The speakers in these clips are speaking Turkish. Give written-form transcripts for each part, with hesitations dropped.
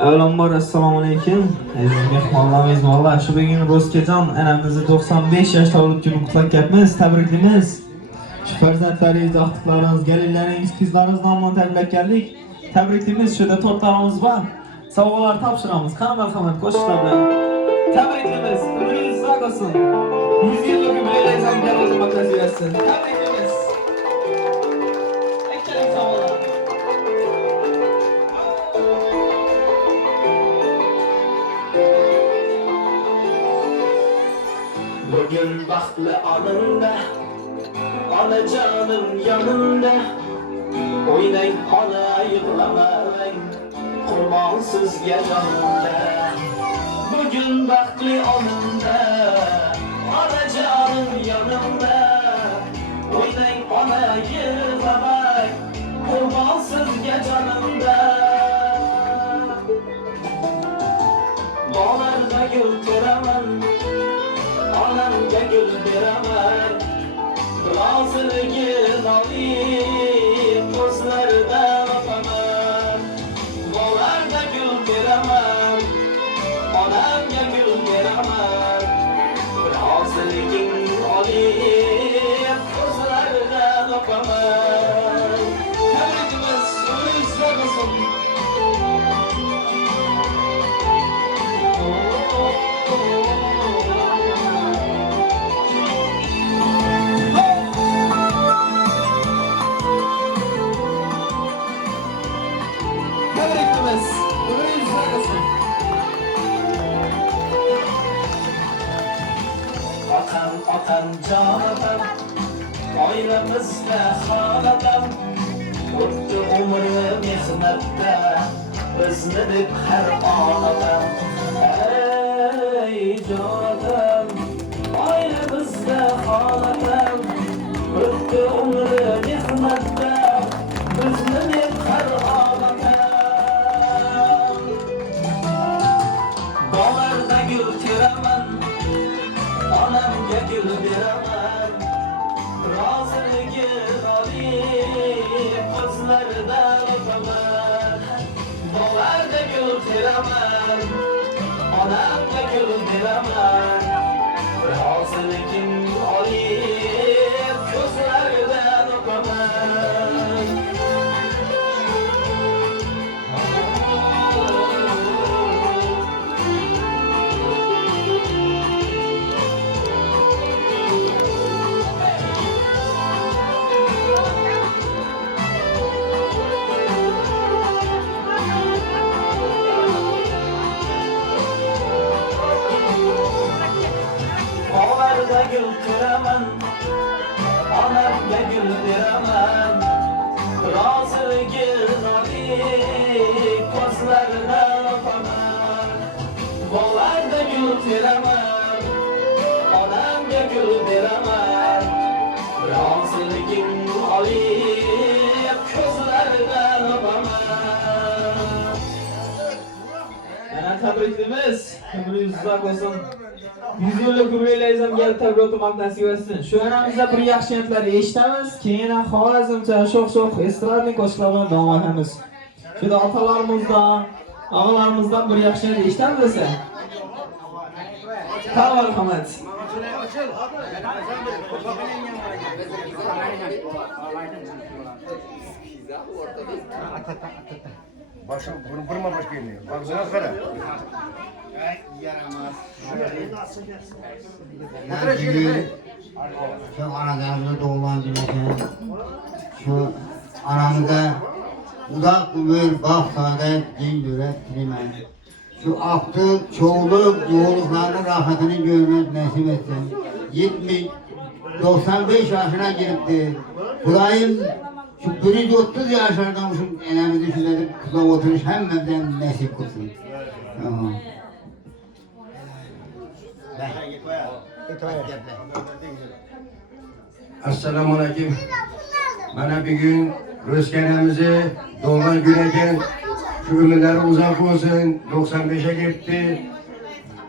Avvalambor assalomu alaykum. Aziz mehmonlarimiz, vallahi shu bugun Ro'zkajon anamizni 95 yosh tavlid kunini qutlayapmiz. Tabriklaymiz. Shu farzandlaringiz, baxtlaringiz, gelinlaringiz, qizlaringiz nomidan tabriklaylik. Tabriklaymiz. Shuda to'rtlarimiz bor. Sovg'alar topshiramiz. Qani marhamat qo'shiqlar bilan. Tabriklaymiz. Umringiz uzoq bo'lsin. 100 yillik yubileyingiz ham o'tmoq nasib etsin. Tabriklaymiz. Ekkeling sovg'alar. Bugün baxtli onimda, onajonim yonimda. O'ynang ona yig'lamang, qurbon sizga jonimda. Bugün baxtli onimda, onajonim yonimda. O'ynang ona yig'lamang, qurbon sizga jonimda. Bog'larda gul ko'raman, onamga gul beraman, roziligi nolib ko'zlaridan o'paman. Bog'larda gul beraman, onamga gul beraman, roziliging olib ko'zlaridan o'paman. Tabrikimiz sizga bo'lsin. Otam jonatam, oilamizda xonadon, o'tdi umri mehnatda, bizni deb har onadam. Ey jonatam, oilamizda xonadon, o'tdi umri mehnatda, bizni deb har onadam. Bog'larda gul teraman, onamga gul beraman, roziligi olib ko'zlaridan o'paman. Bog'larda gul teraman, onamga gul beraman, roziliging olib ko'zlaridan o'paman. Bog'larda gul ko'raman, onamga gul beraman, roziligi olib ko'zlaridan o'paman. Bog'larda gul teraman, onamga gul beraman, roziliging olib ko'zlaridan o'paman. Ana tabriklaymiz. Umringiz uzoq bo'lsin. 100 yillik yubileyingiz ham kelib tabrik o'tmoq nasib etsin. Shu anamizda bir yaxshi niyatlar eshitamiz, keyin xorazmcha sho'x-sho'x estradli qo'shiqlar bilan davom etamiz. Shunda otalarimizdan, og'alarimizdan bir yaxshi niyat eshitamiz esa. Qani marhamat. Başım vurma baş gelmiyor. Ağzına kara. Şu anamızda doğulan dinleken, şu anamızda uzak ömür, bak saadet, din dövlet dilemeyin. Şu aktı, çoğuluk, yoğunluklarının rahatını görmek nasip etsin. 95 yaşına giripti. Kudayım şu 130 yaşlardan şu enemizi şöyle kıza oturuş hemmeden nasip kılsın. Tamam. Assalamu aleyküm. Bana bir gün Rızkenemizi doğulan güneyken şu ömürleri uzak olsun. 95'e gitti.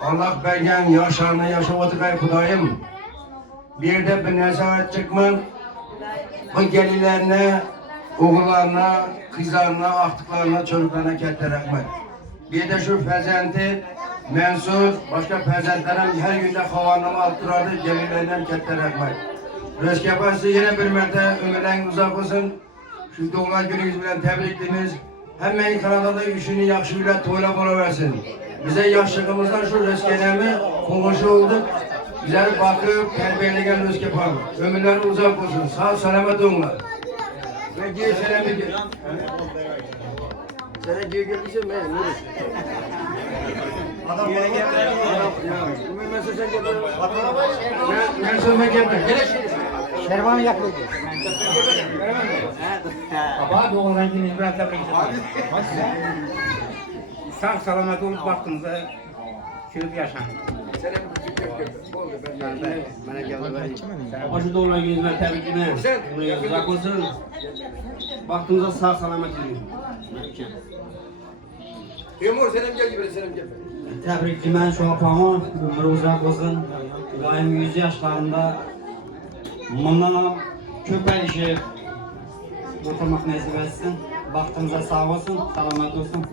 Allah bergen yaşarını yaşavatı Kudayım. Bir de bir nezaret çıkmam. Bu gelinlerine, oğullarına, kızlarına, ahtıklarına, çocuklarına ketler rahmet. Bir de şu fezenti, Mensur, başka fezentlerim her günde havanımı attırardı, gelirlerinden ketler ekmek. Röskepası yine bir mertebe ömürleriniz uzak olsun. Şu doğma gününüz bilen tebriklimiz. Hemen Kanada'da işini yakşı bile toyla buluversin. Bize yaşlılığımızdan şu röskelemi komşu olduk. Güzel bakıp terbiyeleyen röskepar. Ömürleri uzak olsun. Sağ selamet olunlar. Ve geri selamı gel. Sana geri gelmişsin ben. Adam bana geldi. Ben sen geldi. Ben sonra geldi. Gel Şervan yapıldı. Baba doğulan günü biraz da sağ salamet olup baktığınızda şöyle bir yaşam. Aşı doğulan günü ben tebrikine. Uzak olsun. Baktığınızda sağ salamet edin. Timur selam gel gibi selam gel. Tebriklimen şu apamı ömrü uzak olsun. Daim 100 yaşlarında bundan köpelişi oturmak nasip etsin. Baktığınıza sağ olsun, selamet olsun.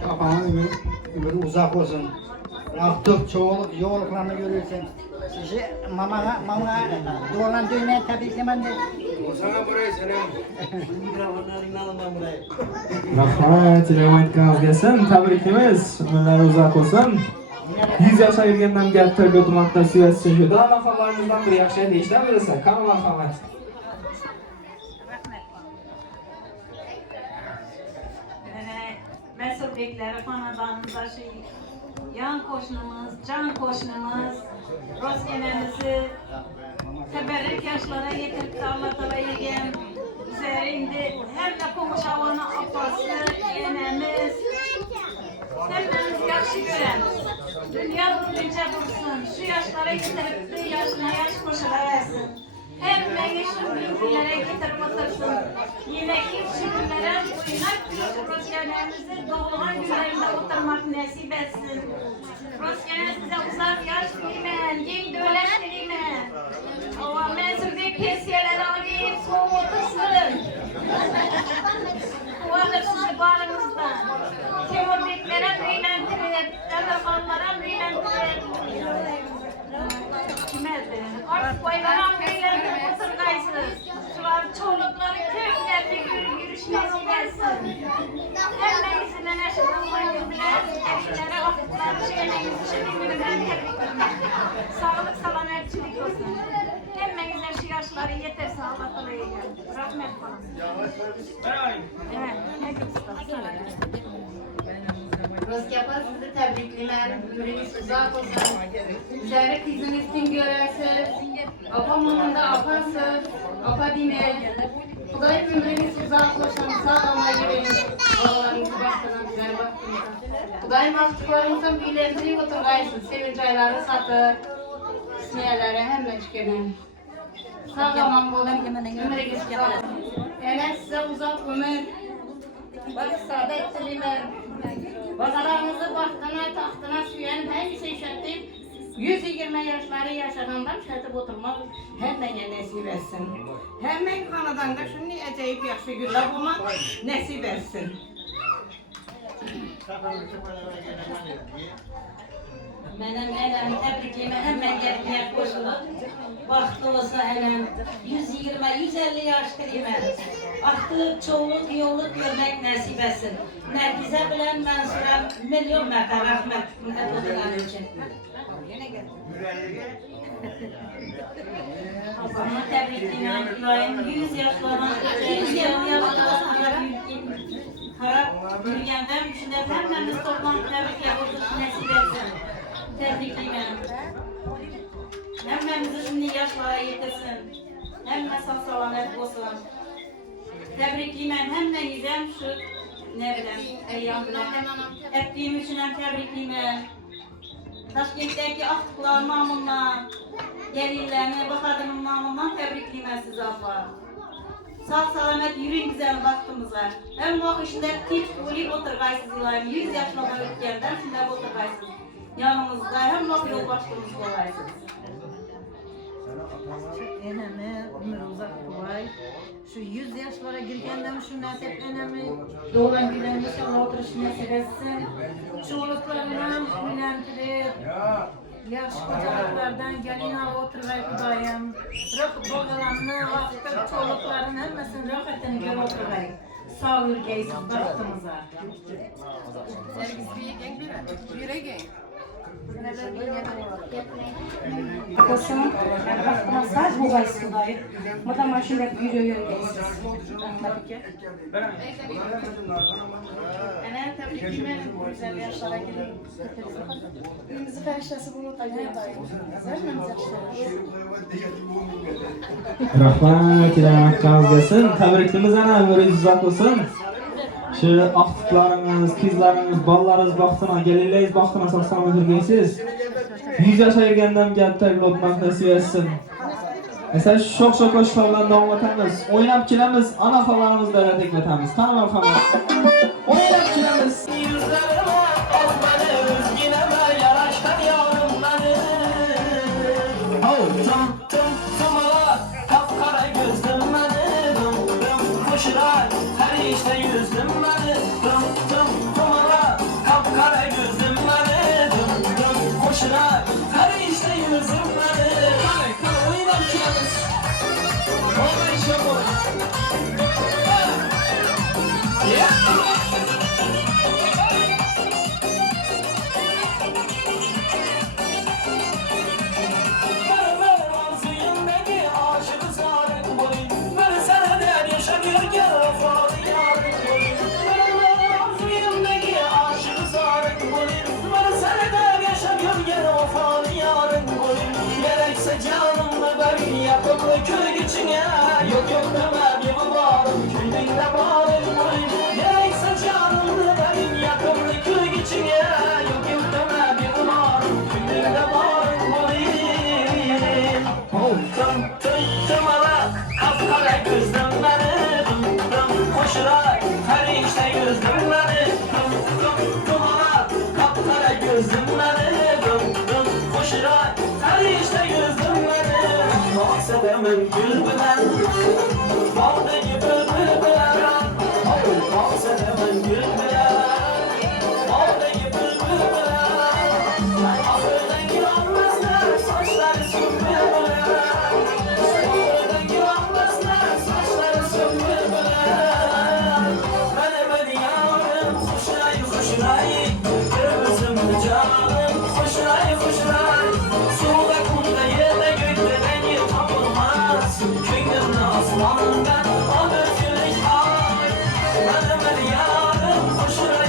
Şabanın ömrü uzak olsun. Artık çoğuluk yoğunluklarını görürsen. Sizi mama doğulan düğmeye tebriklemem de. O sana buraya selam. Rahmat, rahmat gelsin. Tebrikimiz. Ömürler uzak olsun. 100 yaşa girgenden gap terbiye oturmakta süyesi çekiyor. Daha lafalarımızdan bir yaxşı deyişler verirse. Kanal rahmat. Mesut Bekleri Kanadanımıza yan koşnumuz, can koşnumuz, Rosgenemizi teberrük yaşlara getirip de Allah Teala yegen üzerinde hem de komşavanı apası, yenemiz, hepimiz yaxşı gören, dünya durunca dursun, şu yaşlara getirip de yaşına yaş koşulaversin. Hem beni şu günlere getirip otursun. Yine ki şu günlere uyunak bir Rosgenemizi doğulan günlerinde oturmak nasip etsin. Rosgene size uzak yaş dilemen, yeni dövlet dilemen. Ama mensubdaki kesiyeleri alayım, soğuk otursun. Kuvadır sizi bağrınızdan. Timur Beklere büyülendirir, Emirhanlara büyülendirir. Kimedi? Artık bayram büyülendirip oturgaysınız. Şular çoğulukları köylerinde yürüyüş nasip etsin. Hemmenizin eşitliği boyunca erkeklere vakıfları şeylerinizi şimdiden tebriklerim. Sağlık, selametçilik olsun. Hemmenizin şu yaşları yeterse Allah Teala'ya gelsin. Rahmet olun. Evet, ne güzel. Röskepar sizi tebrikler, ömrünüz uzak olsun. Üzeri kızınız için görersiz, apamın da apası, apa dine. Kuday ömrünüz uzak olsun, sağ olma girin. Oğlanınızı baktığına, güzel baktığınıza. Kuday mahtıklarınızın büyülendirip oturgaysın, sevinç ayları satır, sinirleri hemen çıkının. Sağ olma olun, ömrünüz uzak olsun. Yani size uzak ömür, saadet dilerim. Bazalarınızı bahtına, tahtına süyen hangisi işletip 120 yaşları yaşayandan işletip oturmak hemen nasip etsin. Hemen Kanada'da şunu acayip yaxşı günler bulmak nasip etsin. Benim tebriklime hemen gelmeye koşulur. Vakti olsa hemen 120-150 yaş kırımen. Artık çoğuluk yolluk görmek nasip etsin. Nergize bilen Mansur'a milyon mertebe rahmet oturan için. Ama tebriklime İbrahim 100 yaşlarına 150 yaşlarına Kara yürüyenden düşünen hemmemiz toplam tebrikle olsun nasip etsin. Tebrikliyim. Hemmemizi şimdi yaşlara yetirsin. Hemme sağ selamet olsun. Tebrikliyim. Hemmemizden şu ne bileyim eyyamlar. Ettiğim için hem tebrikliyim. Taşkent'teki aktıklar namından, gelirlerine, bakadının namından tebrikliyim size abla. Sağ selamet yürüyün güzel baktığımıza. Hem vakışında tip uyuyup oturgaysız ilayım. 100 yaşına ötkenden şimdi oturgaysız. Yanımızda hem vakı yol başlığımız olaysınız. Enemi ömür uzak kolay. Şu 100 yaşlara girgenden şu nasip enemi Doğulan günlerinde inşallah oturuşu nasip etsin. Çoluklarına bilentirip, yaxşı kocalıklardan gelin al oturvay Kudayım. Rahı boğalanını, vakti çolukların hemmesin rahatını gör oturvay. Sağ ol geysiz baktığımıza. Olsun, vaxtına saz buğaysız Kudayım. Madam aşında yürüyor geysiz. Rahmetike. Ana tebrikler güzel yaşlara gelin. Bizi feriştesi bunu tabii Kudayım. Zermemiz yaşlara. Rahmat, ilahi gelsin. Tebriklimiz ana ömrünüz uzak olsun. Şu aktıklarınız, kızlarınız, ballarınız baktına, gelinleyiz baktına saksan ötürgeysiz. 100 yaşa girgenden gelip tebliğ nasip etsin. Mesela şok hoşlarla devam etemiz. Oynap kilemiz, ana falarımız da red ekmetemiz. Tanım alkamız. Oynap kilemiz. Yüzlerime olmadı özgüneme yaraştan yarım beni. Tımala kapkara gözlüm beni. Koşular her işte yüzdüm beni. Tımala kapkara gözlüm beni. Koşular her işte yüzdüm beni. Kale oynam kilimiz. Olmayı şey olur. Köy içine yok demem gibi varım köyünde varım gerekse canımı benim yakımlı köy içine yok demem gibi varım köyünde varım tımala kapkara gözlüm beni koşular her işte gözlüm beni tımala kapkara gözlüm beni koşular her işte gözlüm beni Bahsedemin gül bilen Baldı gibi bülbül bilen Bahsedemin gül bilen Baldı gibi bülbül bilen Ahırdan giranmazlar Saçları sümbül bilen Ahırdan giranmazlar Saçları sümbül bilen Benim yarım Hoşray Gözümün canım Hoşray Suda kumda yerde gökte beni tapılmaz Köyümde aslanından o dökülük ay Benim yarım hoşray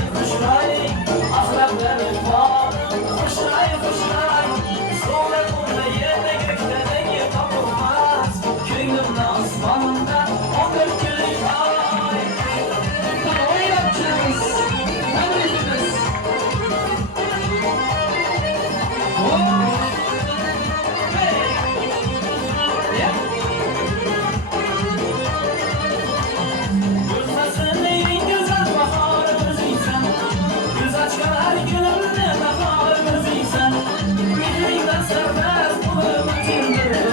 Ahlakları varım hoşray Suda kumda yerde gökte beni tapılmaz Köyümde aslanından o dökülük ay Oynatacağız Tebrikimiz Gözmesin neyin güzel baharımız insan Göz açkan her günümde baharımız insan Bildiğinden serbest bu ümitimdir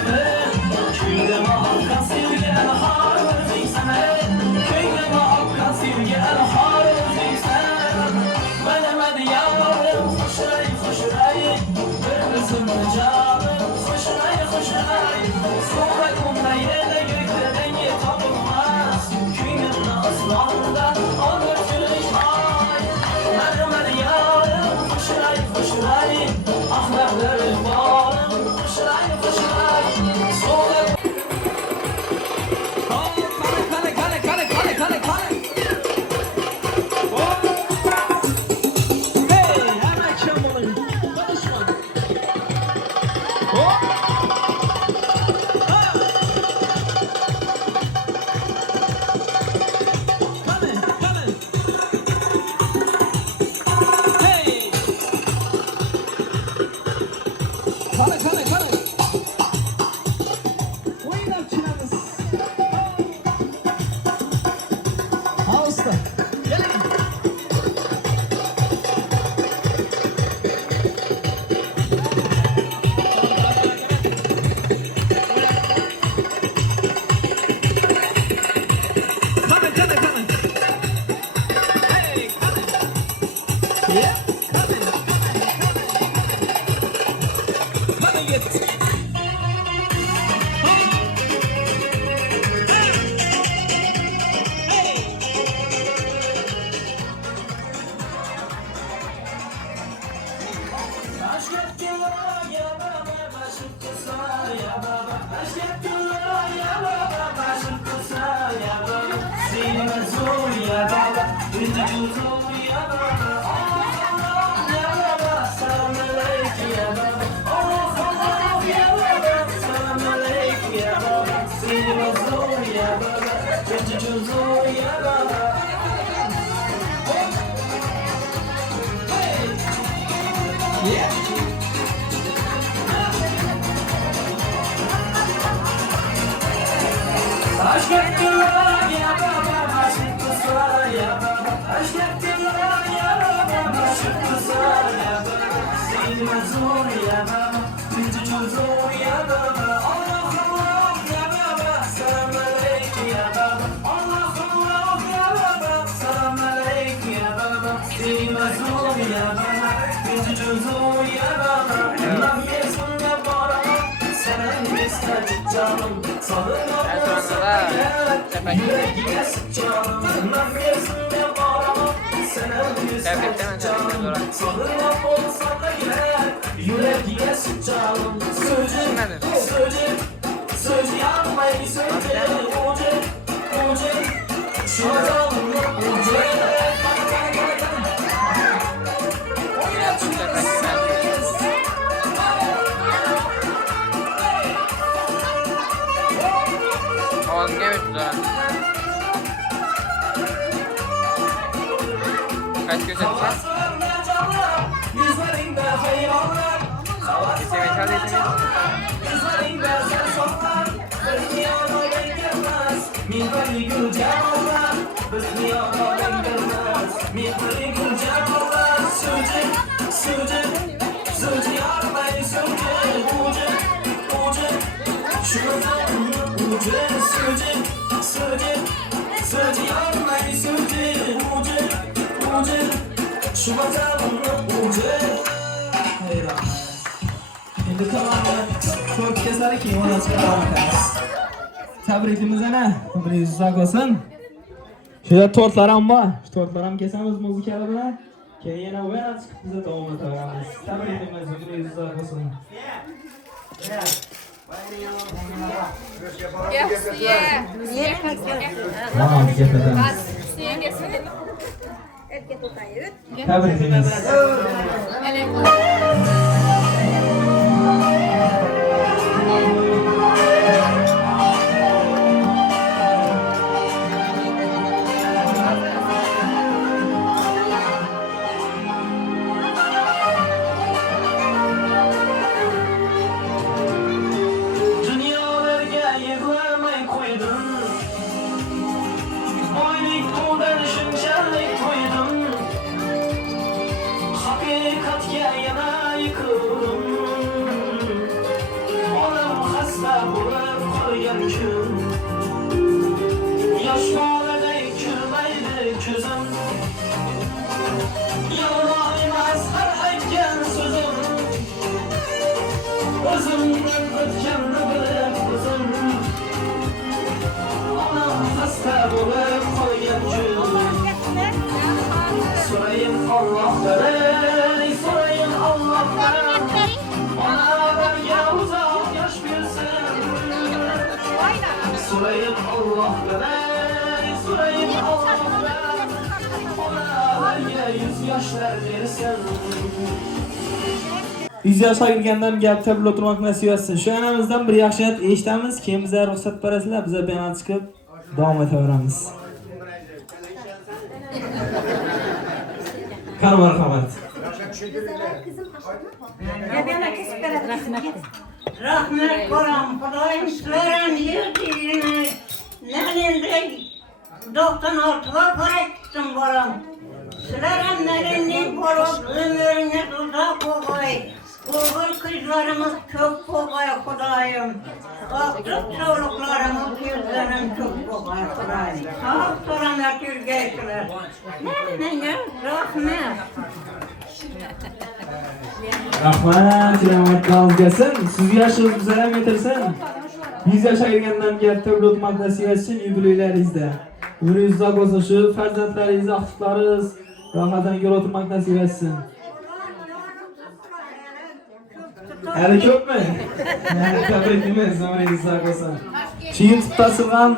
Köyde muhakkak sevgi elharımız insan Köyde muhakkak sevgi elharımız insan Benim yarım hoşray Kırmızın canım hoşray Sonra kumda yerde gökte denge tapılmaz Köyümde aslandan o dökülük ay Benim yarım hoşray Ahlakları varım hoşray Sonra Kaç göz atacağız? Şimdi tamamen çok keser ki ona çıkarırız. Tebrikimiz ana. Tebrikimiz uzak olsun. Şurada tortlarım var. Şu tortlarım kesemiz müzikali bilen. Keyin yana uyan çıkıp bize devam etamiz. Tebrikimiz uzak olsun. Tamam, yapacağız. Tebrikimiz. Biz yaşa girgenden gap tabi oturmak nasip etsin. Şu anamızdan bir yaxşiyat eshitamiz, keyin bize ruxsat berasizlar, bize bayon chiqib davom etaveramiz. Qani marhamat. Rahmet koram, Xudoyim sizlarni yerdinglar. Menimdek 96'ga ko'raytdim boram. Sizlar ham menimdek bo'lib umringiz uzoq bo'lg'ay. O'g'il qizlarimiz ko'p bo'lg'ay Xudoyim. Vaqtlik sog'liqlarimiz ko'zlarim ko'p bo'lg'ay Xudoyim. Sog' salomat yurgaysizlar. Menga rahmat. Rahmat, salomatligingiz kelsin. Sizga yaşingiz bizlar ham yetirsin. 100 yoshga kirgandan keyin tavba o'tmoq nasib etsin yubileylaringizda. Umringiz uzoq bo'lsin, shu farzandlaringiz, aqtiqlaringiz rohatdan yo'l o'tmoq nasib etsin. Hali ko'pmi? Tabriklaymiz, umringiz uzoq bo'lsin. Shu YouTube'da silgan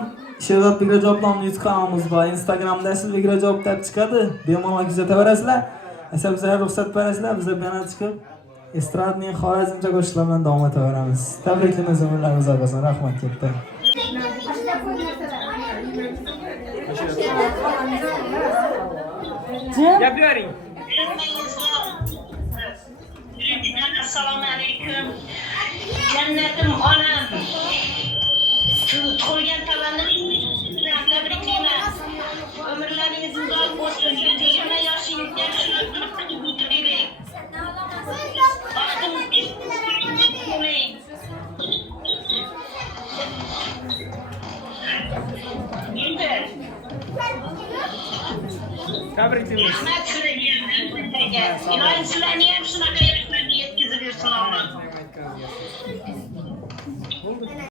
Sherzod Begrajov nomli YouTube kanalimiz bor. Instagramda esa Begrajov deb chiqadi. Bemalol kuzataverasizlar. Esa bizlarga ruxsat berasizlar, bizlar yana chiqib estradning xorazmcha qo'shiqlar bilan davom etaveramiz. Tabriklaymiz, umrlaringiz uzoq bo'lsin. Rahmat katta. Gap bering. Assalomu alaykum. Jannatim onam. Tug'ilgan tavalludingizdan tabriklayman. Umrlaringiz uzoq bo'lsin. 20 yoshingizga qadar Tabriklaymiz. Rahmat sizlarga. Iloyim sizlarni ham shunaqa yoshlarga yetkazib yursin Alloh.